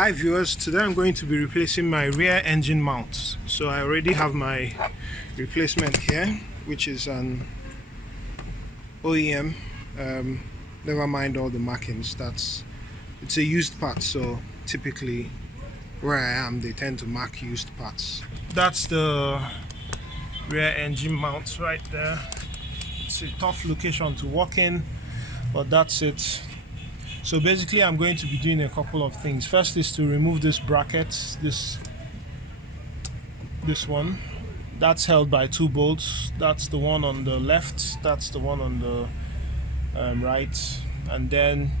Hi viewers, today I'm going to be replacing my rear engine mount. So I already have my replacement here, which is an OEM. Never mind all the markings, it's a used part, so typically where I am they tend to mark used parts. That's the rear engine mount right there. It's a tough location to walk in, but that's it. So basically I'm going to be doing a couple of things. First is to remove this bracket, this one. That's held by two bolts. That's the one on the left, that's the one on the right, and then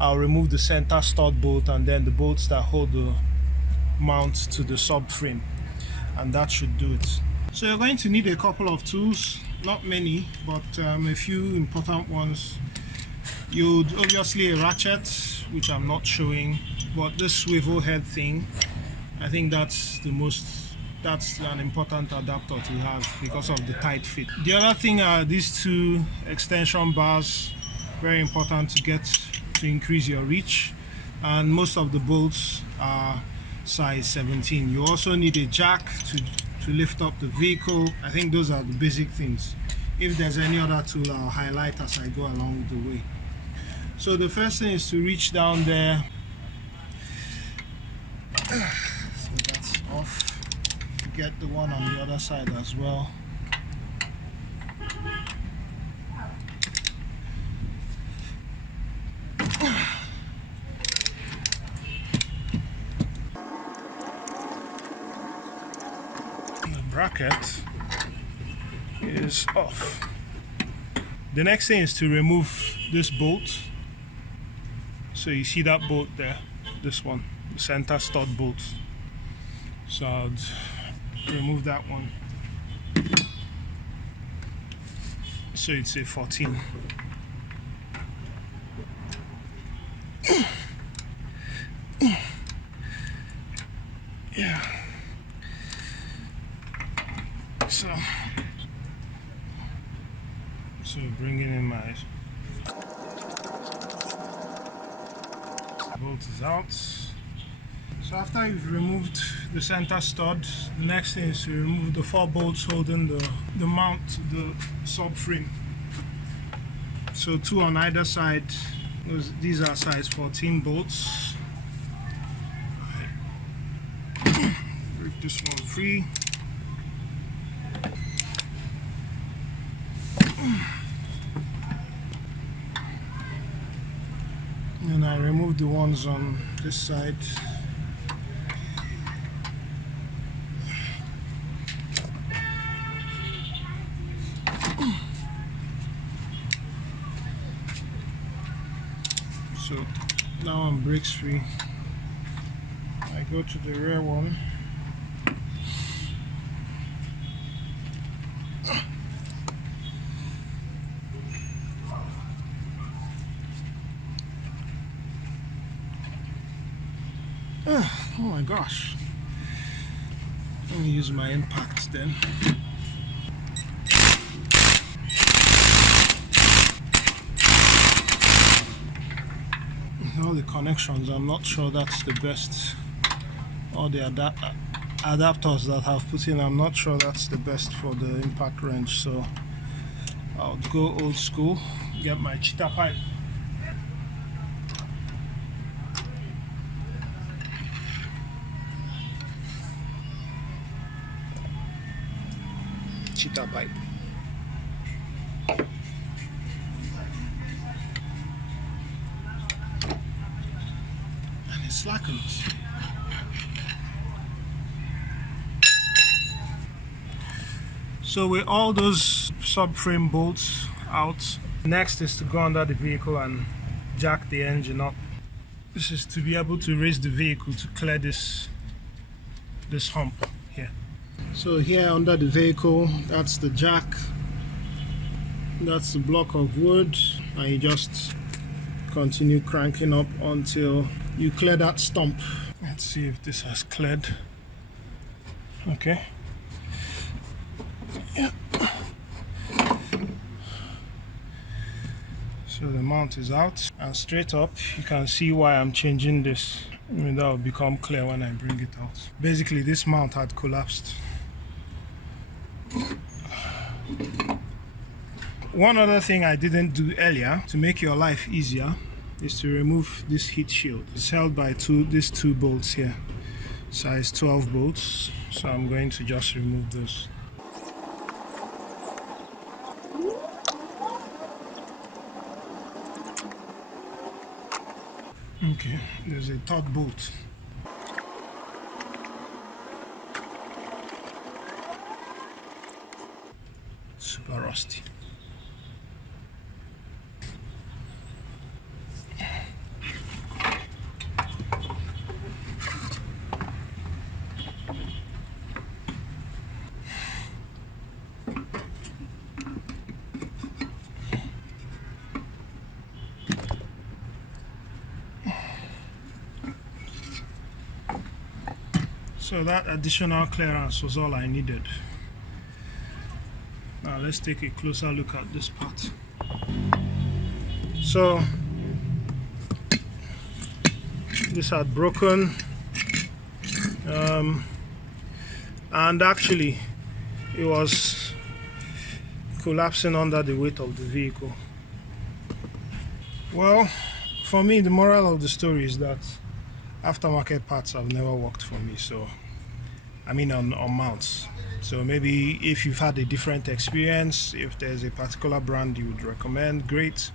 I'll remove the center stud bolt and then the bolts that hold the mount to the subframe, and that should do it. So you're going to need a couple of tools, not many, but a few important ones. You'd obviously a ratchet, which I'm not showing, but this swivel head thing, I think that's an important adapter to have because of the tight fit. The other thing are these two extension bars, very important to get to increase your reach, and most of the bolts are size 17. You also need a jack to lift up the vehicle. I think those are the basic things. If there's any other tool, I'll highlight as I go along the way. So the first thing is to reach down there. So that's off. Get the one on the other side as well. The bracket is off. The next thing is to remove this bolt. So you see that bolt there, this one, the center stud bolt. So I'll remove that one. So it's a 14. Yeah. So bringing in my bolt is out. So after you've removed the center stud, the next thing is to remove the 4 bolts holding the mount to the subframe. So 2 on either side. These are size 14 bolts. Break this one free. And I remove the ones on this side. So now I'm brakes free. I go to the rear one. Oh my gosh. Let me use my impact then. All the connections, I'm not sure that's the best. All the adapters that I've put in, I'm not sure that's the best for the impact wrench. So I'll go old school, get my cheetah pipe. Cheetah pipe. And it slackens. So with all those subframe bolts out, next is to go under the vehicle and jack the engine up. This is to be able to raise the vehicle to clear this hump here. So here under the vehicle, that's the jack, that's the block of wood, and you just continue cranking up until you clear that stump. Let's see if this has cleared. Okay. Yeah. So So the mount is out, and straight up you can see why I'm changing this. I mean, that will become clear when I bring it out. Basically this mount had collapsed. One other thing I didn't do earlier to make your life easier is to remove this heat shield. It's held by these two bolts here, size 12 bolts, so I'm going to just remove those. Okay, there's a third bolt. Super rusty. So that additional clearance was all I needed. Now let's take a closer look at this part. So this had broken, and actually it was collapsing under the weight of the vehicle. Well, for me, the moral of the story is that aftermarket parts have never worked for me. So I mean on mounts. So maybe if you've had a different experience, if there's a particular brand you would recommend, great.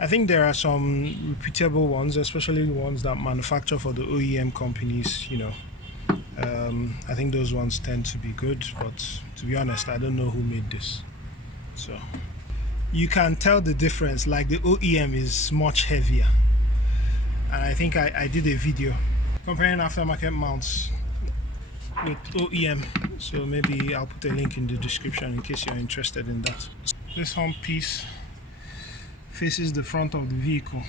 I think there are some reputable ones, especially the ones that manufacture for the OEM companies, you know. I think those ones tend to be good, but to be honest, I don't know who made this. So you can tell the difference, like the OEM is much heavier. And I think I did a video comparing aftermarket mounts with OEM, so maybe I'll put a link in the description in case you're interested in that. This hump piece faces the front of the vehicle.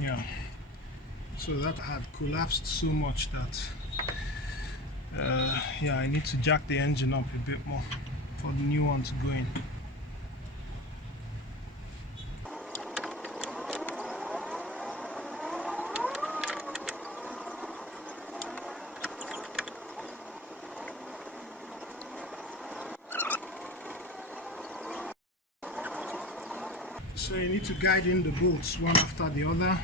Yeah, so that had collapsed so much that yeah, I need to jack the engine up a bit more for the new one to go in. So you need to guide in the bolts one after the other.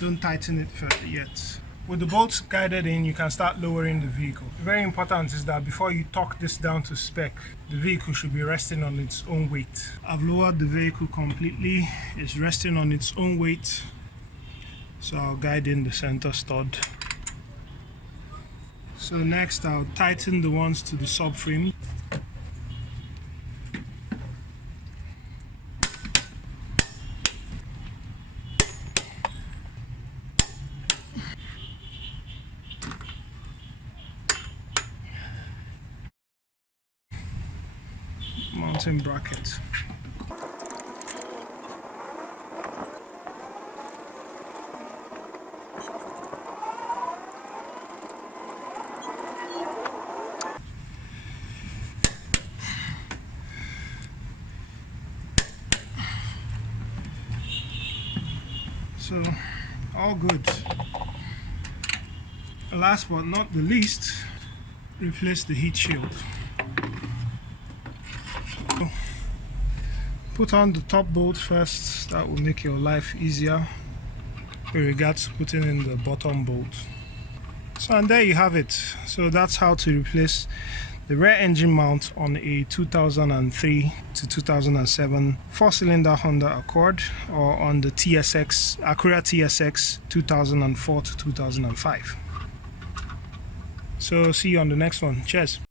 Don't tighten it yet. With the bolts guided in, you can start lowering the vehicle. Very important is that before you torque this down to spec, the vehicle should be resting on its own weight. I've lowered the vehicle completely. It's resting on its own weight. So I'll guide in the center stud. So next I'll tighten the ones to the subframe. Mounting bracket. So all good. Last but not the least, replace the heat shield. Put on the top bolt first. That will make your life easier with regards to putting in the bottom bolt. So, and there you have it. So that's how to replace the rear engine mount on a 2003 to 2007 4-cylinder Honda Accord, or on the TSX, Acura TSX 2004 to 2005. So see you on the next one. Cheers.